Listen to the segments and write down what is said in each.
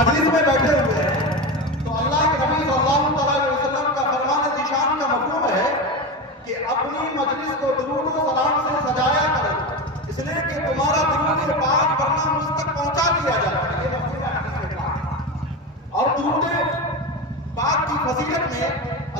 مجلس میں بیٹھے ہوئے ہیں تو اللہ کے نبی صلی اللہ علیہ وسلم کا فرمان ذیشان کا مفہوم ہے کہ اپنی مجلس کو درود و سلام سے سجایا کرو، اس لیے کہ تمہارا درود پاک پڑھنا مجھ تک پہنچا دیا جاتا ہے، یہ مفہوم ہے حدیث پاک۔ اور درود پاک کی فضیلت میں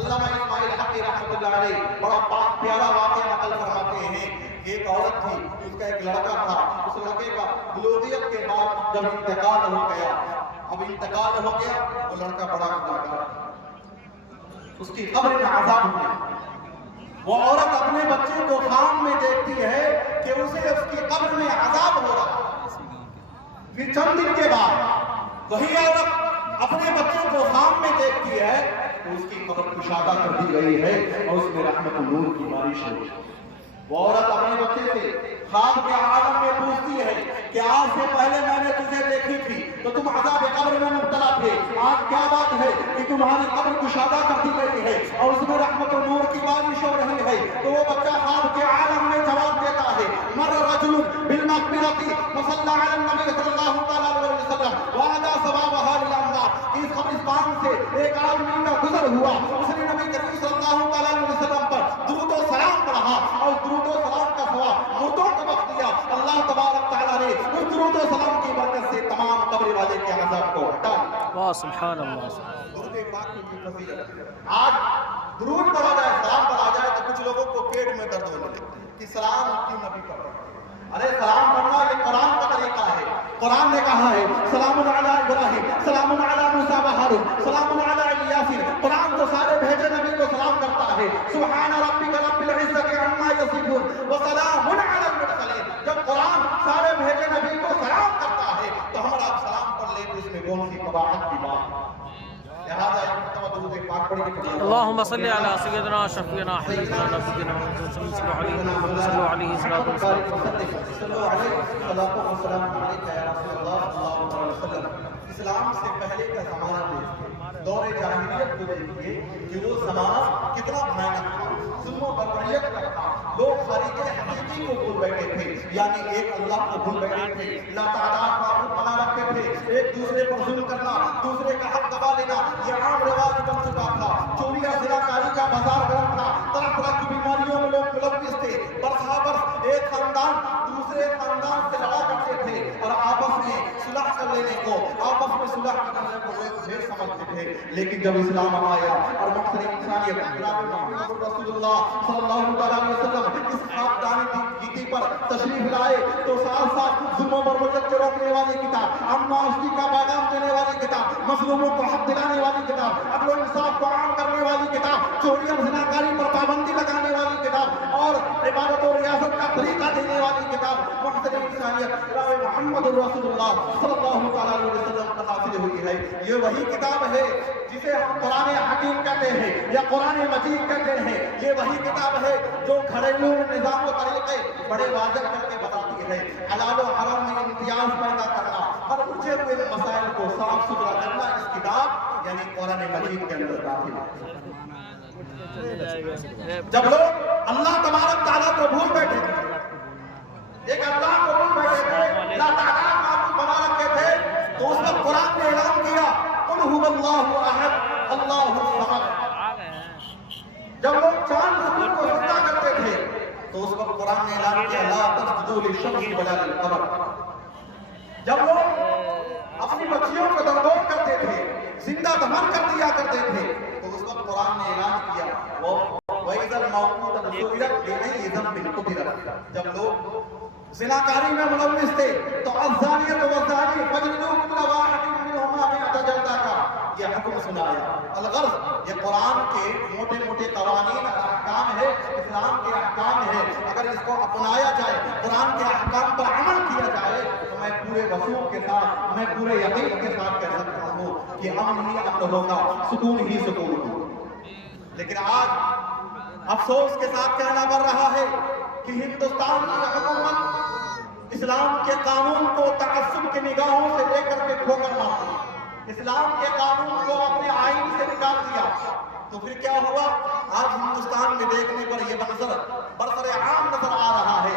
علامہ اسماعیل حقی رحمۃ اللہ علیہ بڑا پاک پیارا واقعہ نقل فرماتے ہیں۔ ایک عورت تھی، اس کا ایک لڑکا تھا، اس لڑکے کا بلوغیت کے بعد جب انتقال ہو گیا، اب انتقال ہو گیا، وہ لڑکا بڑا گناہگار، اس کی قبر میں عذاب ہوئی۔ وہ عورت اپنے بچے کو خواب میں دیکھتی ہے کہ اسے اس کی قبر میں عذاب ہو رہا۔ پھر چند دن کے بعد وہی عورت اپنے بچے کو خواب میں دیکھتی ہے تو اس کی قبر کشادہ کر دی گئی ہے اور اس میں رحمت نور کی بارش ہو۔ وہ عورت اپنے بچے سے خواب کے عالم میں پوچھتی ہے کہ آج سے پہلے میں نے تجھے دیکھی تھی تو تم عذاب قبر میں مبتلا تھے، آج کیا بات ہے کہ تمہاری قبر کشادہ کر دی گئی ہے اور اس میں رحمت و نور کی بارش ہو رہی ہے؟ تو وہ بچہ خواب کے عالم میں جواب دیتا ہے، مر رجل بالمغفرۃ فصلی علی النبی صلی اللہ تعالی علیہ وسلم وعدا ثوابها الی اللہ۔ اس قبرستان سے ایک آدمی کا گزر ہوا، اس نے نبی کریم صلی اللہ تعالی علیہ وسلم پر درود و سلام پڑھا اور درود و سلام کا ثواب مردوں کو بخش دیا۔ اللہ تبارک تعالیٰ نے اس درود و سلام کی برکت سے تمام قبر والے کے عذاب کو ہٹا دیا۔ واہ سبحان اللہ۔ درود پاک کی فضیلت، آج درود پڑھا جائے، سلام پڑھا جائے تو کچھ لوگوں کو پیٹ میں درد ہونے لگتا ہے کہ سلام کیوں نبی پڑھ رہے ہیں؟ ارے سلام پڑھنا یہ قرآن کا طریقہ ہے، قرآن نے کہا ہے سلام علی ابراہیم، سلام علی موسیٰ و ہارون، سلام علی الیاسین۔ قرآن تو سارے بھیجے نبی کو سلام کرتا ہے، سبحان ربک رب العزت عما یصفون وسلام علی المرسلین۔ جب قرآن سارے بھیجے نبی کو سلام کرتا ہے تو ہم آپ سلام پڑھ لیں تو اس میں کون سی قباحت کی بات ہے؟ لہذا ایک مرتبہ درود پاک پڑھ کے اللہم صلی علی سیدنا شفیعنا حبیبنا نبینا محمد صلی اللہ علیہ وسلم صلی اللہ علیہ وسلم۔ اسلام سے پہلے کا زمانہ دیکھیے، دور جاہلیت کو دیکھیے کہ وہ زمانہ کتنا بھیانک تھا، ظلم و بربریت کا تھا۔ لوگ خالق حقیقی کو بھول بیٹھے تھے، یعنی ایک اللہ کو بھول بیٹھے تھے، لا تعداد معبود بنا رکھے تھے، ایک دوسرے پر ظلم کرنا، دوسرے کا حق دبا لینا یہ عام رواج بن چکا تھا۔ چوریاں زناکاری کا بازار گرم تھا، طرح طرح کی بیماریوں میں لوگ ملوث تھے۔ برسا برس ایک خاندان دوسرے خاندان سے لڑا کرتے تھے اور آپس میں صلح کر لینے کو، آپس میں صلح کرنے کو ڈھیر سمجھتے تھے۔ لیکن جب اسلام آیا اور مقصد انسانیت جناب محمد رسول اللہ صلی اللہ علیہ وسلم اس خاکدانی گیتی پر تشریف لائے تو ساتھ ساتھ ظلم و بربریت کو روکنے والی کتاب، امن و آشتی کا پیغام دینے والی کتاب، مظلوموں کو حق دلانے والی کتاب، عدل و انصاف کو عام کرنے والی کتاب، چوری اور زناکاری پر پابندی لگانے والی کتاب اور عبادت و ریاضت کا طریقہ دینے والی کتاب محسن انسانیت جناب محمد رسول اللہ صلی اللہ علیہ وسلم پر نازل ہوئی ہے۔ یہ وہی کتاب ہے جسے ہم قرآن حکیم کہتے ہیں یا قرآن مجید کہتے ہیں۔ یہ وہی کتاب ہے جو گھریلو نظام و طریقے بڑے واضح کر کے بتاتی ہے، حلال و حرام میں امتیاز پیدا کرنا اور الجھے ہوئے مسائل کو صاف ستھرا کرنا اس کتاب یعنی قرآن مجید کے اندر داخل ہے۔ جب لوگ اللہ تبارک تعالیٰ کو بھول بیٹھے تھے، ایک اللہ کو بھول بیٹھے تھے، لا تعداد معبود بنا رکھے تھے، تو اس وقت قرآن نے اعلان کیا قل هو اللہ احد اللہ الصمد۔ جب لوگ چاند ستون کو سجدہ کرتے تھے تو اس وقت قرآن نے اعلان کیا لا تسجدوا للشمس ولا للقمر۔ جب لوگ اپنی بچیوں کو درگور کرتے تھے، زندہ دفن کر دیا کرتے تھے تو اس وقت قرآن نے اعلان کیا وَإِذَا الْمَوْءُودَةُ سُئِلَتْ بِأَيِّ ذَنبٍ قُتِلَتْ۔ جب لوگ زناکاری میں ملوث تھے تو الزانیۃ والزانی فاجلدوا كُلَّ وَاحِدٍ مِنْهُمَا مِائَةَ جلدہ کا یہ حکم سنایا۔ الغرض یہ قرآن کے موٹے موٹے قوانین اور احکام ہے، اسلام کے احکام ہے، اگر اس کو اپنایا جائے، قرآن کے احکام پر عمل کیا جائے تو میں پورے وثوق کے ساتھ، میں پورے یقین کے ساتھ کہہ سکتا ہوں کہ امن ہی امن ہوگا، سکون ہی سکون ہوگا۔ لیکن آج افسوس کے ساتھ کہنا پڑ رہا ہے کہ ہندوستان کی حکومت اسلام کے قانون کو تعصب کی نگاہوں سے لے کر کے کھوکر مارتی، اسلام کے قانون کو اپنے آئین سے نکال دیا تو پھر کیا ہوا؟ آج ہندوستان میں دیکھنے پر یہ منظر برسر عام نظر آ رہا ہے